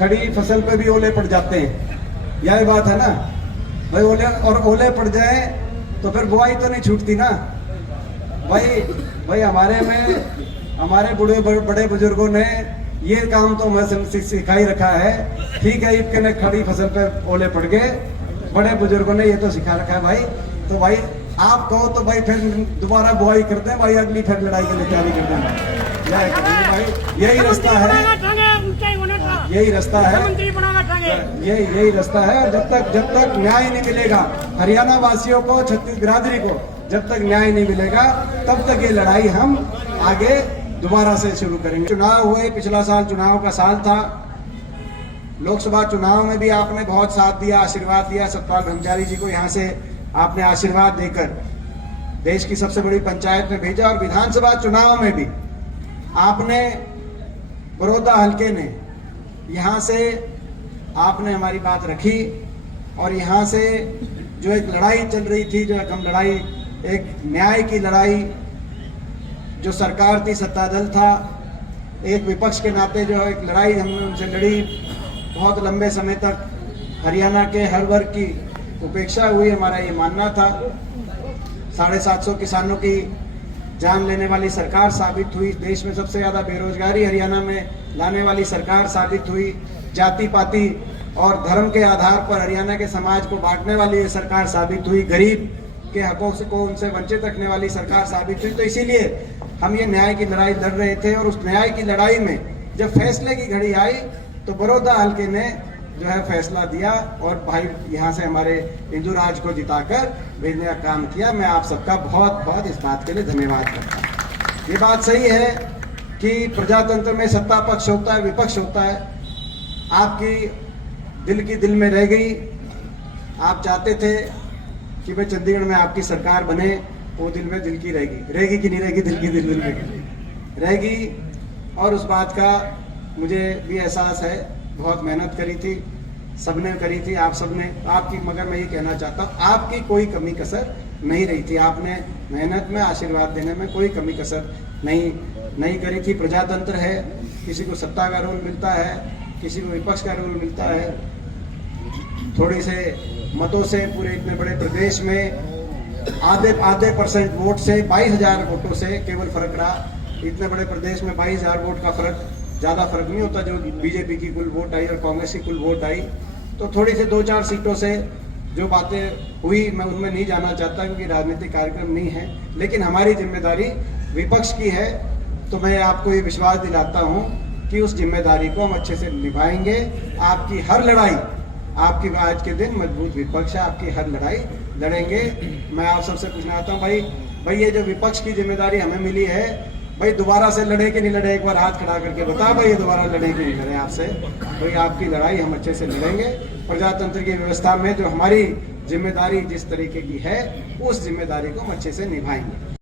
खड़ी फसल पे भी ओले पड़ जाते हैं, यही बात है ना भाई। ओले पड़ जाए तो फिर बुआई तो नहीं छूटती ना भाई। हमारे बड़े बुजुर्गों ने ये काम तो हमें सिखा ही रखा है। ठीक है, ईद के खड़ी फसल पे ओले पड़ गए, बड़े बुजुर्गों ने ये तो सिखा रखा है भाई। तो भाई आप कहो तो भाई फिर दोबारा बुआई कर दें भाई, अगली फिर लड़ाई के लिए तैयारी कर दें भाई। यही रास्ता है, यही रास्ता है, यही रास्ता है। और जब तक न्याय नहीं मिलेगा हरियाणा वासियों को, छत्तीस बिरादरी को, जब तक न्याय नहीं मिलेगा तब तक ये लड़ाई हम आगे दोबारा से शुरू करेंगे। चुनाव हुए, पिछला साल चुनाव का साल था। लोकसभा चुनाव में भी आपने बहुत साथ दिया, आशीर्वाद दिया। सतपाल ब्रह्मचारी जी को यहाँ से आपने आशीर्वाद देकर देश की सबसे बड़ी पंचायत में भेजा। और विधानसभा चुनाव में भी आपने बड़ौदा हल्के ने यहाँ से आपने हमारी बात रखी। और यहाँ से जो एक लड़ाई चल रही थी, जो एक हम लड़ाई, एक न्याय की लड़ाई, जो सरकार थी, सत्ता दल था, एक विपक्ष के नाते जो एक लड़ाई हमने उनसे लड़ी। बहुत लंबे समय तक हरियाणा के हर वर्ग की उपेक्षा हुई, हमारा ये मानना था। 750 किसानों की जान लेने वाली सरकार साबित हुई। देश में सबसे ज्यादा बेरोजगारी हरियाणा में लाने वाली सरकार साबित हुई। जाति पाति और धर्म के आधार पर हरियाणा के समाज को बांटने वाली ये सरकार साबित हुई। गरीब के हकों से को उनसे वंचित रखने वाली सरकार साबित हुई। तो इसीलिए हम ये न्याय की लड़ाई लड़ रहे थे। और उस न्याय की लड़ाई में जब फैसले की घड़ी आई तो बड़ौदा हल्के ने जो है फैसला दिया और भाई यहाँ से हमारे इंदुराज को जिताकर भेजने का काम किया। मैं आप सबका बहुत बहुत इस बात के लिए धन्यवाद करता हूँ। ये बात सही है कि प्रजातंत्र में सत्ता पक्ष होता है, विपक्ष होता है। आपकी दिल की दिल में रह गई। आप चाहते थे कि भाई चंडीगढ़ में आपकी सरकार बने, वो दिल में दिल की रहेगी कि नहीं रहेगी? दिल की दिल में रहेगी। और उस बात का मुझे भी एहसास है। बहुत मेहनत करी थी, सबने करी थी, आप सबने आपकी, मगर मैं ये कहना चाहता हूँ आपकी कोई कमी कसर नहीं रही थी। आपने मेहनत में, आशीर्वाद देने में कोई कमी कसर नहीं करी थी। प्रजातंत्र है, किसी को सत्ता का रोल मिलता है, किसी को विपक्ष का रोल मिलता है। थोड़ी से मतों से पूरे इतने बड़े प्रदेश में आधे % वोट से 22,000 वोटों से केवल फर्क रहा। इतने बड़े प्रदेश में 22,000 वोट का फर्क, ज्यादा फर्क नहीं होता जो बीजेपी की कुल वोट आई और कांग्रेस की कुल वोट आई। तो थोड़ी से 2-4 सीटों से जो बातें हुई मैं उनमें नहीं जाना चाहता क्योंकि राजनीतिक कार्यक्रम नहीं है। लेकिन हमारी जिम्मेदारी विपक्ष की है। तो मैं आपको ये विश्वास दिलाता हूँ कि उस जिम्मेदारी को हम अच्छे से निभाएंगे। आपकी हर लड़ाई, आपकी आज के दिन मजबूत विपक्ष है, आपकी हर लड़ाई लड़ेंगे। मैं आप सबसे पूछना चाहता हूँ भाई ये जो विपक्ष की जिम्मेदारी हमें मिली है, भाई दोबारा से लड़े कि नहीं लड़े? एक बार हाथ खड़ा करके बता भाई, ये दोबारा लड़े कि नहीं लड़े आपसे? भाई आपकी लड़ाई हम अच्छे से लड़ेंगे। प्रजातंत्र की व्यवस्था में जो हमारी जिम्मेदारी जिस तरीके की है, उस जिम्मेदारी को हम अच्छे से निभाएंगे।